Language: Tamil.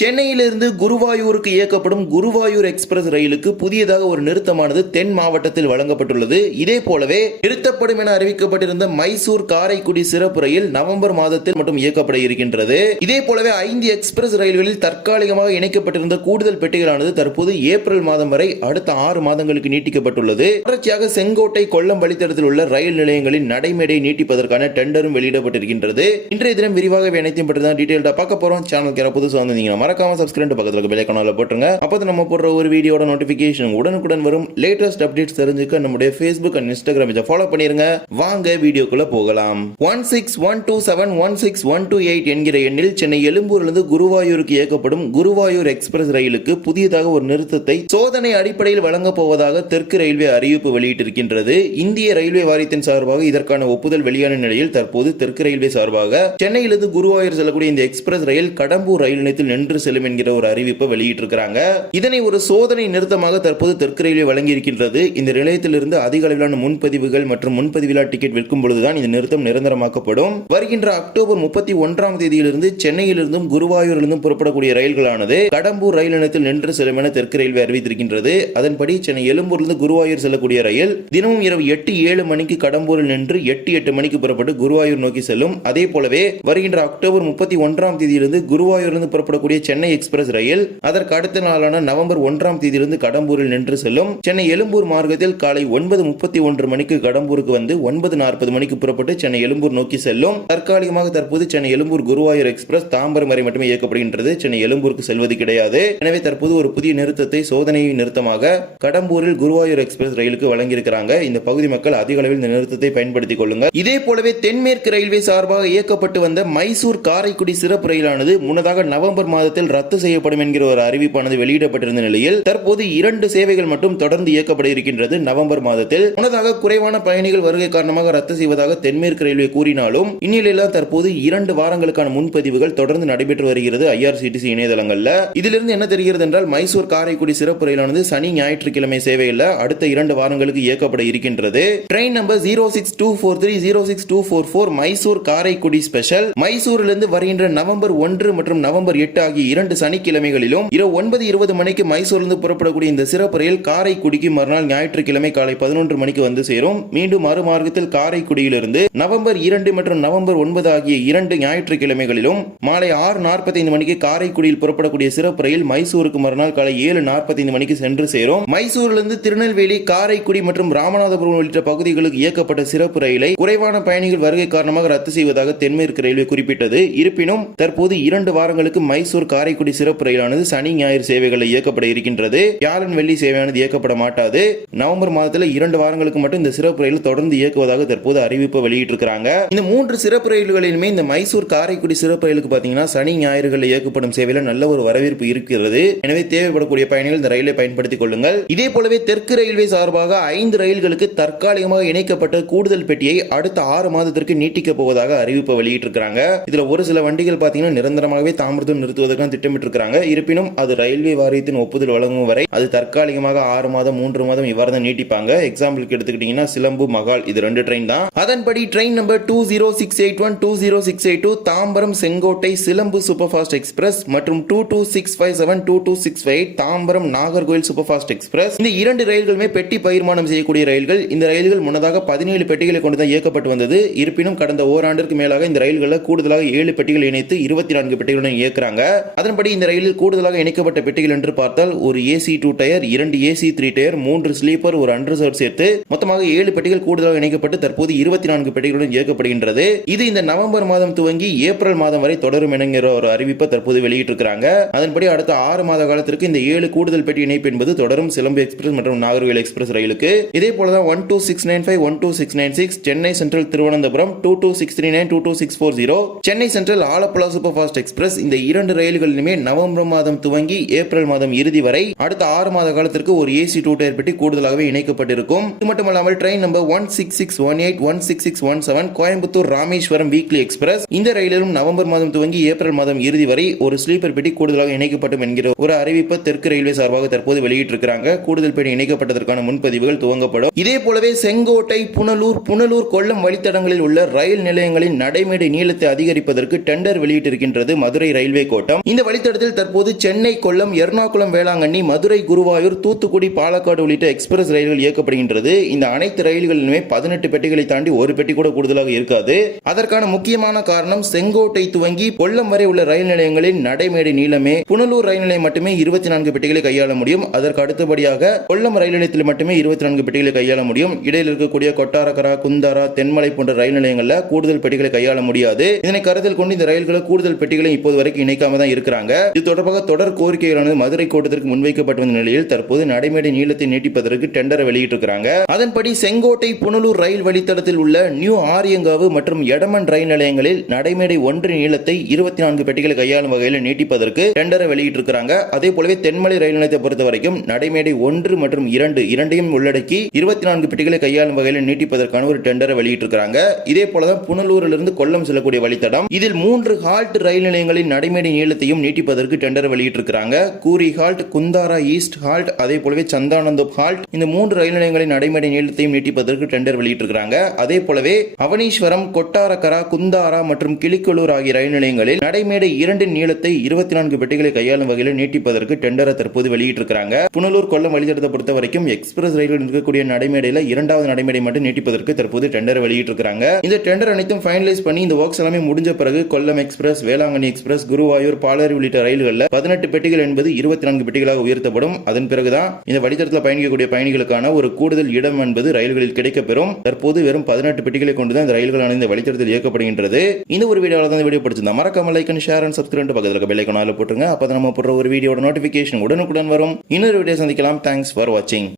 சென்னையிலிருந்து குருவாயூருக்கு இயக்கப்படும் குருவாயூர் எக்ஸ்பிரஸ் ரயிலுக்கு புதியதாக ஒரு நிறுத்தமானது தென் மாவட்டத்தில் வழங்கப்பட்டுள்ளது. இதே போலவே நிறுத்தப்படும் என அறிவிக்கப்பட்டிருந்த மைசூர் காரைக்குடி சிறப்பு ரயில் நவம்பர் மாதத்தில் மட்டும் இயக்கப்பட இருக்கின்றது. இதே போலவே 5 எக்ஸ்பிரஸ் ரயில்களில் தற்காலிகமாக இணைக்கப்பட்டிருந்த கூடுதல் பெட்டிகளானது தற்போது ஏப்ரல் மாதம் வரை அடுத்த 6 மாதங்களுக்கு நீட்டிக்கப்பட்டுள்ளது. தொடர்ச்சியாக செங்கோட்டை கொல்லம் வழித்தடத்தில் உள்ள ரயில் நிலையங்களின் நடைமேடை நீட்டிப்பதற்கான டெண்டரும் வெளியிடப்பட்டிருக்கின்றது. இன்றைய தினம் விரிவாக அனைத்தையும் பற்றி தான் டீடைல்டா பார்க்க போறோம். சேனலுக்கு புதுசு வந்தீங்கன்னா மறக்காம சப்ஸ்கிரைப் பக்கத்துல பெல் ஐகானை போட்டுருங்க. அப்பதான் நம்ம போடுற ஒரு வீடியோட நோட்டிபிகேஷன் உடனுக்குடன் வரும். லேட்டஸ்ட் அப்டேட்ஸ் தெரிஞ்சுக்க நம்முடைய Facebook அண்ட் Instagram இதை ஃபாலோ பண்ணிருங்க. வாங்க வீடியோக்குள்ள போகலாம். 1612716 என்கிற எண்ணில் சென்னை எழும்பூரிலிருந்து குருவாயூருக்கு இயக்கப்படும் குருவாயூர் எக்ஸ்பிரஸ் ரயிலுக்கு புதியதாக ஒரு நிறுத்தத்தை சோதனை அடிப்படையில் வழங்க போவதாக தெற்கு ரயில்வே அறிவிப்பு வெளியிட்டிருக்கின்றது. இந்திய ரயில்வே வாரியத்தின் சார்பாக இதற்கான ஒப்புதல் வெளியான நிலையில் தற்போது தெற்கு ரயில்வே சார்பாக சென்னையிலிருந்து குருவாயூர் செல்லக்கூடிய இந்த எக்ஸ்பிரஸ் ரயில் கடம்பூர் ரயில் நிலையத்தில் நின்று செல்லும் என்கிற ஒரு அறிவிப்பை வெளியிட்டிருக்கிறாங்க. இதனை ஒரு சோதனை நிறுத்தமாக தற்போது தெற்கு ரயில்வே வழங்கி இருக்கின்றது. இந்த நிலையத்திலிருந்து அதிக அளவிலான முன்பதிவுகள் மற்றும் முன்பதிவிலா டிக்கெட் விற்கும் பொழுதுதான் இந்த நிறுத்தம் நிரந்தரமாக்கப்படும். வருகின்ற அக்டோபர் 31 தேதியிலிருந்து சென்னையிலிருந்தும் குருவாயூரிலிருந்தும் புறப்படக்கூடிய ரயில்களானது கடம்பூர் ரயில் நிலையத்தில் நின்று செல்லும் என தெற்கு ரயில்வே அறிவித்திருக்கின்றது. அதன்படி சென்னை எழும்பூரிலிருந்து குருவாயூர் செல்லக்கூடிய ரயில் தினமும் இரவு 8-7 மணிக்கு கடம்பூரில் நின்று 8-8 மணிக்கு புறப்பட்டு குருவாயூர் நோக்கி செல்லும். அதே போலவே வருகின்ற அக்டோபர் 31 தேதியிலிருந்து குருவாயூரிலிருந்து புறப்படக்கூடிய சென்னை எக்ஸ்பிரஸ் ரயில் அதற்கு அடுத்த நாளான நவம்பர் 1 தேதியிலிருந்து கடம்பூரில் நின்று செல்லும். சென்னை எழும்பூர் மார்க்கத்தில் காலை 9:31 மணிக்கு கடம்பூருக்கு வந்து 9:40 மணிக்கு புறப்பட்டு சென்னை எழும்பூர் நோக்கி செல்லும். தற்காலிகமாக தற்போது சென்னை எழும்பூர் குருவாயூர் எக்ஸ்பிரஸ் தாம்பரம் வரை மட்டுமே இயக்கப்படுகின்றது. சென்னை எழும்பூருக்கு செல்வது கிடையாது. எனவே தற்போது ஒரு புதிய நிறுத்தத்தை சோதனை நிறுத்தமாக கடம்பூரில் குருவாயூர் எக்ஸ்பிரஸ் ரயிலுக்கு வழங்கியிருக்கிறாங்க. இந்த பகுதி மக்கள் அதிக அளவில் இந்த நிறுத்தத்தை பயன்படுத்திக் கொள்ளுங்கள். இதே போலவே தென்மேற்கு ரயில்வே சார்பாக இயக்கப்பட்டு வந்த மைசூர் காரைக்குடி சிறப்பு ரயிலானது முன்னதாக நவம்பர் மாதத்தில் ரத்து செய்யப்படும் என்கிற ஒரு அறிவிப்பானது வெளியிடப்பட்டிருந்த நிலையில் தற்போது 2 சேவைகள் மட்டும் தொடர்ந்து இயக்கப்பட இருக்கின்றது. நவம்பர் மாதத்தில் முன்னதாக குறைவான பயணிகள் வருகை காரணமாக ரத்து செய்வதாக தென்மேற்கு ரயில்வே கூறினாலும் இந்நிலையில் தற்போது 2 வாரங்களுக்கான முன்பதிவுகள் தொடர்ந்து நடைபெற்று வருகிறது IRCTC இணையதளங்கள்ல. இதிலிருந்து என்ன தெரிகிறது என்றால் மைசூர் காரைக்குடி சிறப்பு ரயிலானது சனி ஞாயிற்றுக்கிழமை சேவையில் அடுத்த 2 வாரங்களுக்கு இயக்கப்பட இருக்கின்றது. Train number 06243 06244 Mysore Karaikudi special மைசூரிலிருந்து வருகின்ற நவம்பர் 1 மற்றும் நவம்பர் 8 ஆகிய 2 சனிக்கிழமைகளிலும் இரவு 9:20 மணிக்கு மைசூரிலிருந்து புறப்படக்கூடிய இந்த சிறப்பு ரயில் காரைக்குடிக்கு மறுநாள் ஞாயிற்றுக்கிழமை காலை 11 மணிக்கு வந்து சேரும். மீண்டும் மறுமார்க்கத்தில் காரைக்குடியிலிருந்து நவம்பர் 2 மற்றும் நவம்பர் 9 ஆகிய 2 ஞாயிற்றுக்கிழமைகளிலும் மாலை 6:45 மணிக்கு காரைக்குடியில் புறப்படக்கூடிய சிறப்பு ரயில் மைசூருக்கு மறுநாள் காலை 7:45 மணிக்கு சென்று சேரும். மைசூரிலிருந்து திருநெல்வேலி, காரைக்குடி மற்றும் ராமநாதபுரம் உள்ளிட்ட பகுதிகளுக்கு இயக்கப்பட்ட சிறப்பு ரயிலை குறைவான பயணிகள் வருகை காரணமாக ரத்து செய்வதாக தென்மேற்கு ரயில்வே குறிப்பிட்டது. இருப்பினும் தற்போது 2 வாரங்களுக்கு மைசூர் காரைக்குடி சிறப்பு ரயிலானது சனி ஞாயிறு சேவைகளை இயக்கப்பட இருக்கின்றது. வியாழன் வெள்ளி சேவையானது இயக்கப்பட மாட்டாது. நவம்பர் மாதத்தில் 2 வாரங்களுக்கு மட்டும் இந்த சிறப்பு ரயில் தொடர்ந்து இயக்குவதாக தற்போது அறிவிப்பு வெளியிட்டிருக்கிறாங்க. இந்த 3 சிறப்பு ரயில்களிலுமே இந்த மைசூர் காரைக்குடி சிறப்பு ரயிலுக்கு பாத்தீங்கன்னா சனி ஞாயிறுகளில் இயக்கப்படும் சேவையில் நல்ல ஒரு வரவேற்பு இருக்கிறது. எனவே தேவைப்படக்கூடிய பயணிகள் இந்த ரயிலை பயன்படுத்திக் கொள்ளுங்கள். இதே போலவே தெற்கு ரயில்வே சார்பாக 5 ரயில்களுக்கு தற்காலிகமாக இணைக்கப்பட்ட கூடுதல் பெட்டியை அடுத்த 6 மாதத்திற்கு நீட்டிக்க போவதாக அறிவிப்பு வெளியிட்டிருக்கிறாங்க. இதுல ஒரு சில வண்டிகள் பாத்தீங்கன்னா நிரந்தரமாகவே தாமிரத்தில் நிறுத்துவதற்கான திட்டமிட்டிருக்கிறாங்க. இருப்பினும் அது ரயில்வே வாரியத்தின் ஒப்புதல் வழங்கும் வரை அது தற்காலிகமாக 6 மாதம் 3 மாதம் இவ்வாறு தான் நீட்டிப்பாங்க. எக்ஸாம்பிளுக்கு எடுத்துக்கிட்டீங்கன்னா சிலம்பு, மகால் இது 2 ட்ரெயின் தான். அதன்படி ட்ரெயின் நம்பர் 20681 20682 தாம்பரம் செங்கோட்டை சிலம்பு சூப்பர் ஃபாஸ்ட் எக்ஸ்பிரஸ் மற்றும் 22657 22658 Tambaram Nagercoil super fast express இந்த 2 ரயில்களுமே பெட்டி பகிர்மானம் செய்யக்கூடிய ரயில்கள். இந்த ரயில்கள் முன்னதாக 17 பெட்டிகளை கொண்டு தான் இயக்கப்பட்டு வந்தது. இருப்பினும் கடந்த ஓராண்டிற்கு மேலாக இந்த ரயில்களில் கூடுதலாக 7 பெட்டிகள் இணைத்து 24 பெட்டிகளுடன் இயக்குறாங்க. அதன்படி இந்த ரயிலில் கூடுதலாக இணைக்கப்பட்ட பெட்டிகள் என்று பார்த்தால் ஒரு AC 2 tier, 2 AC 3 tier, 3 sleeper, ஒரு அன்ரிசர்வ் சேர்த்து மொத்தமாக 7 பெட்டிகள் கூடுதலாக இணைக்கப்பட்டு தற்போது 24 பெட்டிகளுடன் இயக்கப்படுகின்றது. இது இந்த நவம்பர் மாதம் துவங்கி ஏப்ரல் மாதம் வரை தொடரும் என்கிற ஒரு அறிவிப்பை தற்போது வெளியிட்டிருக்கிறாங்க. அதன்படி அடுத்த 6 மாத காலத்திற்கு இந்த 7 கூடுதல் பெட்டி இணைப்பு என்பது தொடரும் சிலம்பு எக்ஸ்பிரஸ் மற்றும் நாகர்கோவில் எக்ஸ்பிரஸ் ரயிலுக்கு. இதே போலதான் 12695 12696 Chennai central Thiruvananthapuram 22639 22640 Chennai central Alappuzha super fast express இந்த 2 ரயில்களிலுமே நவம்பர் மாதம் துவங்கி ஏப்ரல் மாதம் இறுதி வரை அடுத்த 6 மாத காலத்திற்கு ஒரு AC 2 டயர் பெட்டி கூடுதலாகவே இணைக்கப்பட்டிருக்கும். இது மட்டுமல்லாமல் train number 16618 16617 Coimbatore Rameswaram weekly express இந்த ரயிலிலும் நவம்பர் மாதம் துவங்கி ஏப்ரல் மாதம் இறுதி வரை ஒரு ஸ்லீப்பர் பெட்டி கூடுதலாக இணைக்கப்படும் என்கிற ஒரு அறிவிப்பு தெற்கு ரயில்வே சார்பாக தற்போது வெளியிட்டிருக்கிறாங்க. கூடுதல் பெட்டி இணைக்கப்பட்டதற்கான முன்பதிவுகள் துவங்கப்படும். இதே போலவே செங்கோட்டை, புனலூர் கொல்லம் வழித்தடங்களில் உள்ள ரயில் நிலையங்களின் நடைமேடை நீளத்தை அதிகரிப்பதற்கு டெண்டர் வெளியிட்டிருக்கின்றது மதுரை ரயில்வே கோட்டம். இந்த வழித்தடத்தில் தற்போது சென்னை, கொல்லம், எர்ணாகுளம், வேளாங்கண்ணி, மதுரை, குருவாயூர், தூத்துக்குடி, பாலக்காடு உள்ளிட்ட எக்ஸ்பிரஸ் ரயில்கள் இயக்கப்படுகின்றது. இந்த அனைத்து ரயில்களிலுமே 18 பெட்டிகளை தாண்டி ஒரு பெட்டி கூட கூடுதலாக இருக்காது. அதற்கான முக்கியமான காரணம் செங்கோட்டை துவங்கி கொல்லம் வரை உள்ள ரயில் நிலையங்களின் நடைமேடை நீளமே. புனலூர் ரயில் நிலையம் மட்டுமே 24 பெட்டிகளை கையாள முடியும். அதற்கு அடுத்தபடியாக கொல்லம் ரயில் நிலையத்தில் மட்டுமே 24 பெட்டிகளை கையாள முடியும். இடையில் இருக்கக்கூடிய கொட்டாரக்கரா, குந்தாரா, தென்மலை போன்ற ரயில் நிலையங்கள்ல கூடுதல் பெட்டிகளை கையாள முடியாது. இதனை கருத்தில் கொண்டு இந்த ரயில்களை கூடுதல் பெட்டிகளை இப்போது வரைக்கும் இணைக்காம தான் இருக்கிறாங்க. இது தொடர்பாக தொடர் கோரிக்கைகளானது மதுரை கோட்டத்திற்கு முன்வைக்கப்பட்டு வந்த நிலையில் தற்போது நடைமேடை நீளத்தை நீட்டிப்பதற்கு டெண்டரை வெளியிட்டிருக்கிறாங்க. அதன்படி செங்கோட்டை, புனலூர் ரயில் வழித்தடத்தில் உள்ள நியூ ஆரியங்காவு மற்றும் எடமன் ரயில் நிலையங்களில் நடைமேடை 1 நீளத்தை 24 பெட்டிகளை கையாளும் வகையில் நீட்டிப்பதற்கு டெண்டரை வெளியிட்டிருக்கிறாங்க. அதே போலவே தென்மலை ரயில் நிலையத்தை பொறுத்த வரைக்கும் நடைமேடை 1 மற்றும் 2 இரண்டையும் உள்ளடக்கி 24 பெட்டிகளை கையாளும் வகையில் நீட்டிப்பதற்கான ஒரு டெண்டரை வெளியிட்டிருக்கிறாங்க. இதே போலதான் புனலூரிலிருந்து கொல்லம் செல்லக்கூடிய வழித்தடம், இதில் 3 ஹால்ட் ரயில் நிலையங்களின் நடைமேடை நீளத்தையும் நீட்டிப்பதற்கு டெண்டரை வெளியிட்டிருக்கிறாங்க. கூரி ஹால்ட், குந்தாரா ஈஸ்ட் ஹால்ட், அதே போலவே சந்தானந்தோப் ஹால்ட், இந்த 3 ரயில் நிலையங்களின் நடைமேடை நீளத்தையும் நீட்டிப்பதற்கு டெண்டர் வெளியிட்டிருக்கிறாங்க. அதே போலவே அவனீஸ்வரம், கொட்டாரக்கரா, குந்தாரா மற்றும் கிளிக்கலூர் ஆகிய ரயில் நிலையங்களில் நடைமேடை 2 நீளத்தை 24 பெட்டிகளை கையாளும் வகையில் நீட்டிப்பதற்கு டெண்டரை தற்போது வெளியிட்டிருக்கிறாங்க. புனலூர், கொல்லம் வழித்தடத்தை பொறுத்த வரைக்கும் எக்ஸ்பிரஸ் ரயில்கள் இருக்கக்கூடிய நடைமேடையில 2வது நடைமேடை மட்டும் நீட்டிப்பதற்கு தற்போது டெண்டரை வெளியிட்டிருக்கிறாங்க. இந்த டெண்டர் அனைத்தும் ஃபைனலைஸ் பண்ணி இந்த ஒர்க்ஸ் எல்லாமே முடிஞ்ச பிறகு கொல்லம் எக்ஸ்பிரஸ், வேளாங்கண்ணி எக்ஸ்பிரஸ், குருவாயூர், பாலாறு உள்ளிட்ட ரயில்களில் 18 பெட்டிகள் என்பது 24 பெட்டிகளாக உயர்த்தப்படும். அதன் பிறகுதான் இந்த வழித்தடத்தில் பயணிக்கக்கூடிய பயணிகளுக்கான ஒரு கூடுதல் இடம் என்பது ரயில்களில் கிடைக்கப்பெறும். தற்போது வெறும் 18 பெட்டிகளை கொண்டுதான் இந்த ரயில்களான இந்த வழித்தடத்தில் இயக்கப்படுகின்றது. இந்த ஒரு வீடியோவில் தான் வீடியோ பிடிச்சிருந்தா மறக்காம like and share and subscribe பக்கத்தில் இருக்க பெல் ஐகானை போட்டுருங்க. அப்பதான் நம்ம போடுற ஒரு வீடியோட நோட்டிபிகேஷன் உடனுக்குடன் வரும். இன்னொரு வீடியோ சந்திக்கலாம். தேங்க்ஸ் ஃபார் வாட்சிங்.